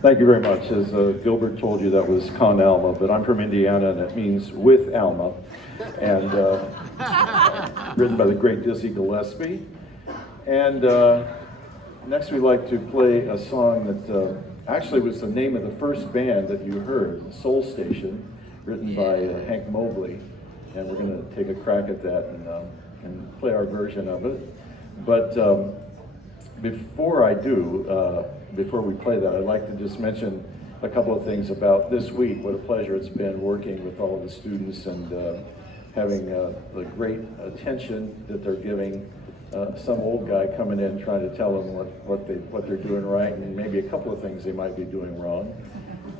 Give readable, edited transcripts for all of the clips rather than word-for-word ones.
Thank you very much. As Gilbert told you, that was Con Alma, but I'm from Indiana, and it means with Alma, and written by the great Dizzy Gillespie. And next we'd like to play a song that actually was the name of the first band that you heard, Soul Station, written by Hank Mobley, and we're going to take a crack at that and play our version of it. But before I do, before we play that, I'd like to just mention a couple of things about this week. What a pleasure it's been working with all of the students and having the great attention that they're giving some old guy coming in trying to tell them what they're doing right and maybe a couple of things they might be doing wrong,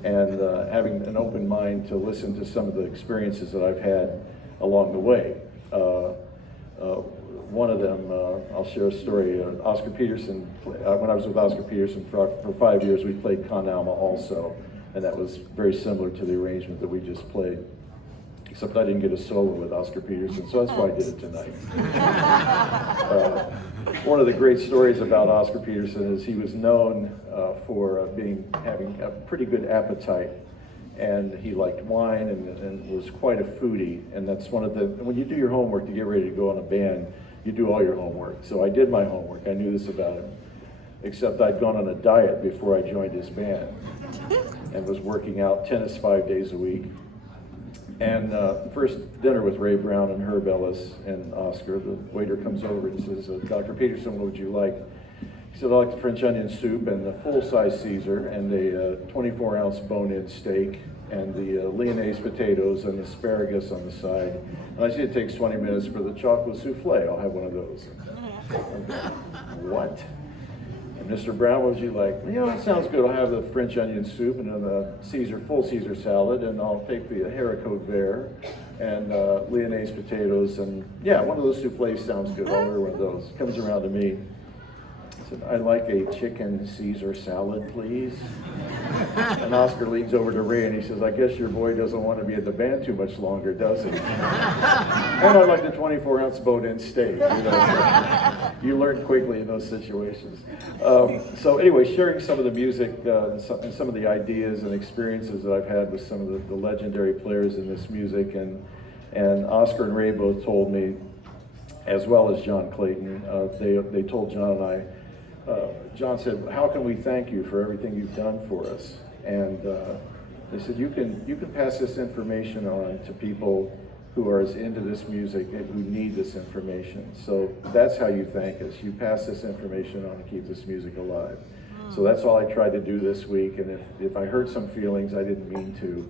and having an open mind to listen to some of the experiences that I've had along the way. One of them, I'll share a story. Oscar Peterson, when I was with Oscar Peterson for 5 years, we played Con Alma also, and that was very similar to the arrangement that we just played, except I didn't get a solo with Oscar Peterson, so that's why I did it tonight. One of the great stories about Oscar Peterson is he was known for having a pretty good appetite, and he liked wine and was quite a foodie. And that's one of the, when you do your homework to get ready to go on a band, you do all your homework. So I did my homework. I knew this about him, except I'd gone on a diet before I joined his band and was working out tennis 5 days a week. And first dinner with Ray Brown and Herb Ellis and Oscar, the waiter comes over and says, Dr. Peterson, what would you like? He said, I like the French onion soup and the full-size Caesar and the 24-ounce bone-in steak and the Lyonnaise potatoes and asparagus on the side. And I see it takes 20 minutes for the chocolate souffle. I'll have one of those. What? And Mr. Brown, what would you like? You know, that sounds good. I'll have the French onion soup and then the full Caesar salad, and I'll take the haricot vert and Lyonnaise potatoes, and yeah, one of those souffles sounds good. I'll order one of those. Comes around to me. I said, I'd like a chicken Caesar salad, please. And Oscar leans over to Ray and he says, I guess your boy doesn't want to be at the band too much longer, does he? And I'd like the 24-ounce bone-in steak. You know, you learn quickly in those situations. So anyway, sharing some of the music and some of the ideas and experiences that I've had with some of the legendary players in this music, and Oscar and Ray both told me, as well as John Clayton, they told John and I, John said, how can we thank you for everything you've done for us? And they said, you can pass this information on to people who are as into this music and who need this information. So that's how you thank us. You pass this information on to keep this music alive. So that's all I tried to do this week, and if I hurt some feelings, I didn't mean to,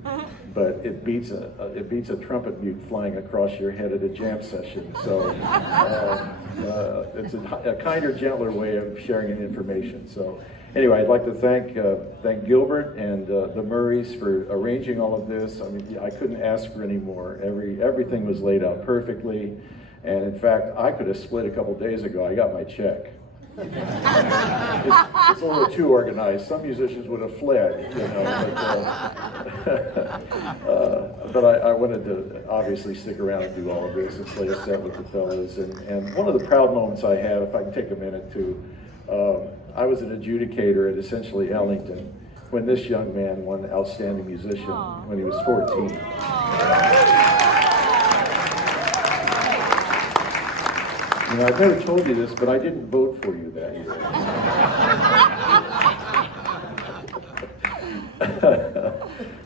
but it beats a trumpet mute flying across your head at a jam session. So it's a kinder, gentler way of sharing information. So anyway, I'd like to thank Gilbert and the Murrays for arranging all of this. I mean, I couldn't ask for any more. Everything was laid out perfectly, and in fact, I could have split a couple days ago. I got my check. It's a little too organized. Some musicians would have fled, you know. But I wanted to obviously stick around and do all of this and play a set with the fellas. And one of the proud moments I have, if I can take a minute to, I was an adjudicator at essentially Ellington when this young man won Outstanding Musician when he was 14. You know, I've never told you this, but I didn't vote for you that year.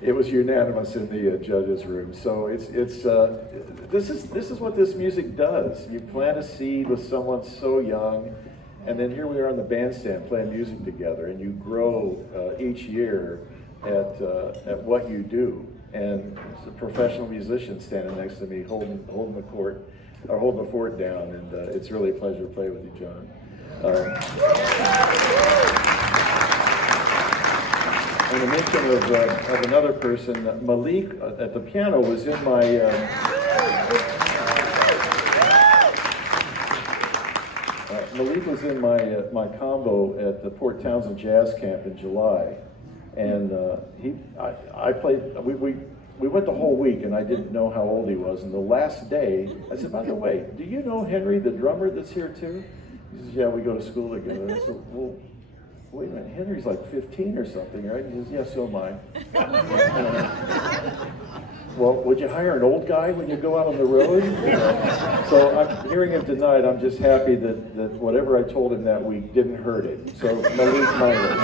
It was unanimous in the judges' room. So this is what this music does. You plant a seed with someone so young, and then here we are on the bandstand playing music together, and you grow each year at what you do. And it's a professional musician standing next to me, holding the fort down, and it's really a pleasure to play with you, John. And a mention of another person, Malik at the piano was in my Malik was in my combo at the Port Townsend Jazz Camp in July, and I played. We went the whole week, and I didn't know how old he was. And the last day, I said, by the way, do you know Henry, the drummer that's here too? He says, yeah, we go to school together. I said, well, wait a minute, Henry's like 15 or something, right? He says, yeah, so am I. Well, would you hire an old guy when you go out on the road? So I'm hearing him tonight. I'm just happy that whatever I told him that week didn't hurt it. So Malik Minert.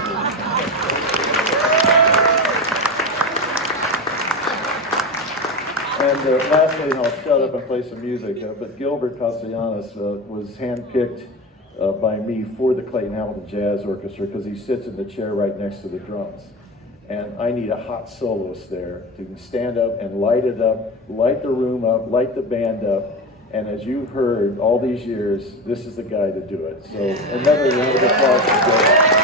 And lastly, I'll shut up and play some music, but Gilbert Castellanos was handpicked by me for the Clayton Hamilton Jazz Orchestra because he sits in the chair right next to the drums. And I need a hot soloist there who can stand up and light it up, light the room up, light the band up. And as you've heard all these years, this is the guy to do it. So another round of applause for Gilbert.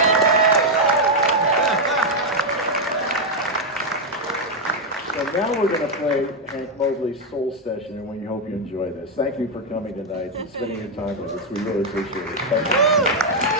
So now we're going to play Hank Mosley's Soul Session, and we hope you enjoy this. Thank you for coming tonight and spending your time with us. We really appreciate it. Thank you.